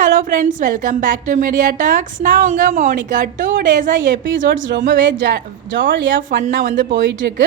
Hello friends, welcome back to media talks. நான் உங்கள் Monica. 2 டேஸாக எபிசோட்ஸ் ரொம்பவே ஜாலியாக ஃபன்னாக வந்து போயிட்டுருக்கு.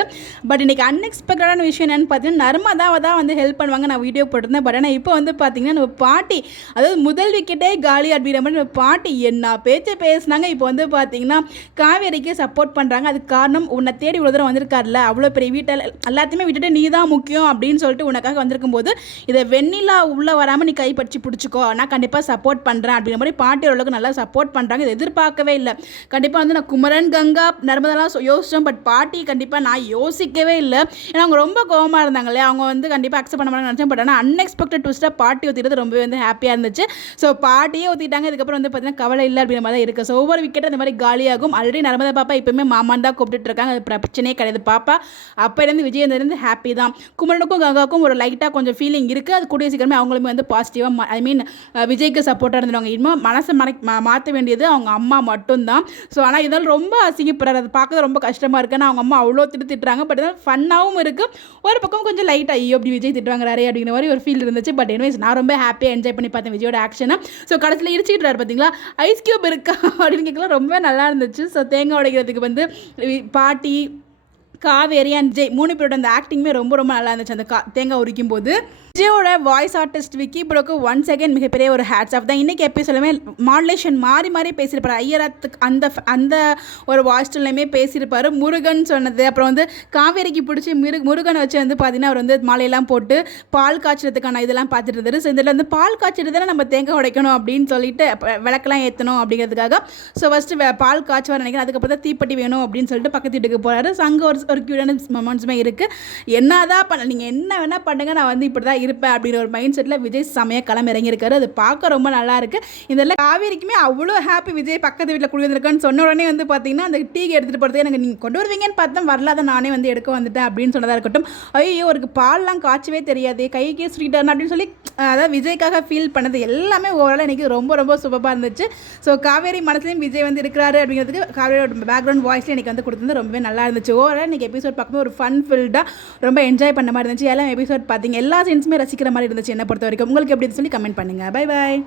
பட் இன்றைக்கி அன்எக்ஸ்பெக்டடான விஷயம் என்னென்னு பார்த்தீங்கன்னா, நர்மதாவை தான் வந்து ஹெல்ப் பண்ணுவாங்க. நான் வீடியோ போட்டிருந்தேன். பட் ஆனால் இப்போ வந்து பார்த்தீங்கன்னா நம்ம பாட்டி, அதாவது முதல் விக்கெட்டே காலி அப்படிங்கிற மாதிரி நம்ம பாட்டி என்ன பேச்சு பேசுனாங்க. இப்போ வந்து பார்த்தீங்கன்னா காவேரிக்கு சப்போர்ட் பண்ணுறாங்க. அதுக்கு காரணம் உன்னை தேடி இவ்வளோ தூரம் வந்திருக்காருல்ல, அவ்வளோ பெரிய வீட்டில் எல்லாத்தையுமே விட்டுட்டு நீ தான் முக்கியம் அப்படின்னு சொல்லிட்டு உனக்காக வந்திருக்கும் போது இதை வெண்ணிலா உள்ளே வராமல் நீ கைப்பற்றி பிடிச்சிக்கோ, நான் கண்டிப்பாக சப்போர்ட் பண்ணுறேன் அப்படிங்கிற மாதிரி பாட்டி ஓரளவுக்கு நல்லா சப்போர்ட் பண்ணுறாங்க. இது எதிர்பார்க்கவே இல்லை. கண்டிப்பாக வந்து நான் குமரன், கங்கா, நர்மதாலாம் யோசித்தோம். பட் பாட்டி கண்டிப்பாக நான் யோசிக்கவே இல்லை. ஏன்னா அவங்க ரொம்ப கோவமாக இருந்தாங்க இல்லையா, அவங்க வந்து கண்டிப்பாக அக்செப்ட் பண்ண மாட்டாங்கன்னு நினச்சேன். பட் ஆனால் அன்எக்ஸ்பெக்டட் ட்விஸ்ட்டாக பாட்டி ஊற்றிட்டு ரொம்பவே வந்து ஹாப்பியாக இருந்துச்சு. ஸோ பாட்டியே ஊற்றிட்டாங்க. இதுக்கப்புறம் வந்து பார்த்தீங்கன்னா கவலை இல்லை அப்படிங்கிற மாதிரி தான் இருக்குது. ஸோ ஒவ்வொரு விக்கெட்டும் இந்த மாதிரி காலியாகும். ஆல்ரெடி நர்மதா பாப்பா இப்போயுமே மாமான் தான் கூப்பிட்டு இருக்காங்க. அது பிரச்சனையே கிடையாது. பாப்பா அப்போலேருந்து விஜயேந்திரந்து ஹாப்பி தான். குமரனுக்கும் கங்காவுக்கும் ஒரு லைட்டாக கொஞ்சம் ஃபீலிங் இருக்குது. அது கூடிய சீக்கிரமே அவங்களுமே வந்து பாசிட்டிவாக, ஐ மீன் விஜய்க்கு சப்போர்ட்டாக இருந்துடுவாங்க. இன்னும் மனசை மாற்ற வேண்டியது அவங்க அம்மா மட்டும்தான். ஸோ ஆனால் இதெல்லாம் ரொம்ப அசிங்கப்படுறாரு. அது பார்க்க ரொம்ப கஷ்டமாக இருக்குது. ஆனால் அவங்க அம்மா அவ்வளோ திட்டுறாங்க. பட் இதெல்லாம் ஃபன்னாகவும் இருக்குது. ஒரு பக்கம் கொஞ்சம் லைட்டாக ஐயோ அப்படி விஜய் திட்டுவாங்கிறாரே அப்படிங்கிற மாதிரி ஒரு ஃபீல் இருந்துச்சு. பட் எனிவேஸ் நான் ரொம்ப ஹாப்பியாக என்ஜாய் பண்ணி பார்த்தேன் விஜயோட ஆக்ஷனை. ஸோ கடைசியில் இடிச்சிக்கிட்டாரு பார்த்தீங்களா, ஐஸ் கியூப் இருக்கா அப்படின்னு கேட்கலாம். ரொம்ப நல்லா இருந்துச்சு. ஸோ தேங்காய் உடைக்கிறதுக்கு வந்து பாட்டி, காவேரி அண்ட் ஜெய் 3 பேரோட அந்த ஆக்டிங்குமே ரொம்ப ரொம்ப நல்லா இருந்துச்சு. அந்த தேங்காய் உரிக்கும் போது விஜயோட வாய்ஸ் ஆர்டிஸ்ட் விக்கி ப்ரோக்கு ஒன்ஸ் அகேன் மிகப்பெரிய ஒரு ஹேட்ஸ் ஆஃப் தான். இன்றைக்கி எபிசோடுமே மாடுலேஷன் மாறி மாறி பேசியிருப்பார். ஐயராத்துக்கு அந்த ஒரு வாய்ஸ் டூல்லையுமே பேசியிருப்பார். முருகன் சொன்னது, அப்புறம் வந்து காவேரிக்கு பிடிச்சி முருகனை வச்சு வந்து பார்த்தீங்கன்னா அவர் வந்து மாலையெல்லாம் போட்டு பால் காய்ச்சறதுக்கான இதெல்லாம் பார்த்துட்டு இருந்தார். ஸோ இதில் வந்து பால் காய்ச்சறது தானே நம்ம தேங்காய் உடைக்கணும் அப்படின்னு சொல்லிட்டு விளக்கெல்லாம் ஏற்றணும் அப்படிங்கிறதுக்காக. ஸோ ஃபஸ்ட்டு பால் காய்ச்சுவார் நினைக்கிறேன். அதுக்கப்புறம் தான் தீப்பெட்டி வேணும் அப்படின்னு சொல்லிட்டு பக்கத்து வீட்டுக்கு போகிறாரு. ஸோ அங்கே ஒரு க்யூட்டான மொமெண்ட்ஸுமே இருக்குது. என்ன தான் பண்ண, நீங்கள் என்ன வேணால் பண்ணுங்கள், நான் வந்து இப்படி தான் இருப்பேன் அப்படிங்கிற ஒரு மைண்ட் செட்டில் விஜய் செமையாக களம் இறங்கியிருக்காரு. அது பார்க்க ரொம்ப நல்லா இருக்குது. இதெல்லாம் காவேரிக்குமே அவ்வளோ ஹாப்பி. விஜய் பக்கத்து வீட்டில் குடியிருந்திருக்கான்னு சொன்ன உடனே வந்து பார்த்தீங்கன்னா அந்த டீ எடுத்துகிட்டு போகிறது எனக்கு நீங்கள் கொண்டு வருவீங்கன்னு பார்த்தா வரல, அதை நானே வந்து எடுக்க வந்துட்டேன் அப்படின்னு சொன்னதாக இருக்கட்டும். ஐயோ ஒரு பால்லாம் காய்ச்சவே தெரியாது, கைக்கே ஸ்வீட்டான அப்படின்னு சொல்லி அதாவது விஜய்க்காக ஃபீல் பண்ணது எல்லாமே ஓவரால் எனக்கு ரொம்ப ரொம்ப சூப்பராக இருந்துச்சு. ஸோ காவேரி மனசுலையும் விஜய் வந்து இருக்கிறாரு அப்படிங்கிறதுக்கு காவேரியோட பேக்ரவுண்ட் வாய்ஸில் எனக்கு வந்து கொடுத்தது ரொம்பவே நல்லா இருந்துச்சு. ஓவரால் இன்றைக்கி எபிசோட் பார்க்கும்போது ஒரு ஃபன் ஃபில்டாக ரொம்ப என்ஜாய் பண்ண மாதிரி இருந்துச்சு. எல்லாம் எபிசோட் பார்த்தீங்க எல்லா சீன்ஸுமே ரசிக்கிற மாதிரி இருந்துச்சு என்னை பொறுத்த வரைக்கும். உங்களுக்கு எப்படி சொல்லி கமெண்ட் பண்ணுங்கள். Bye bye.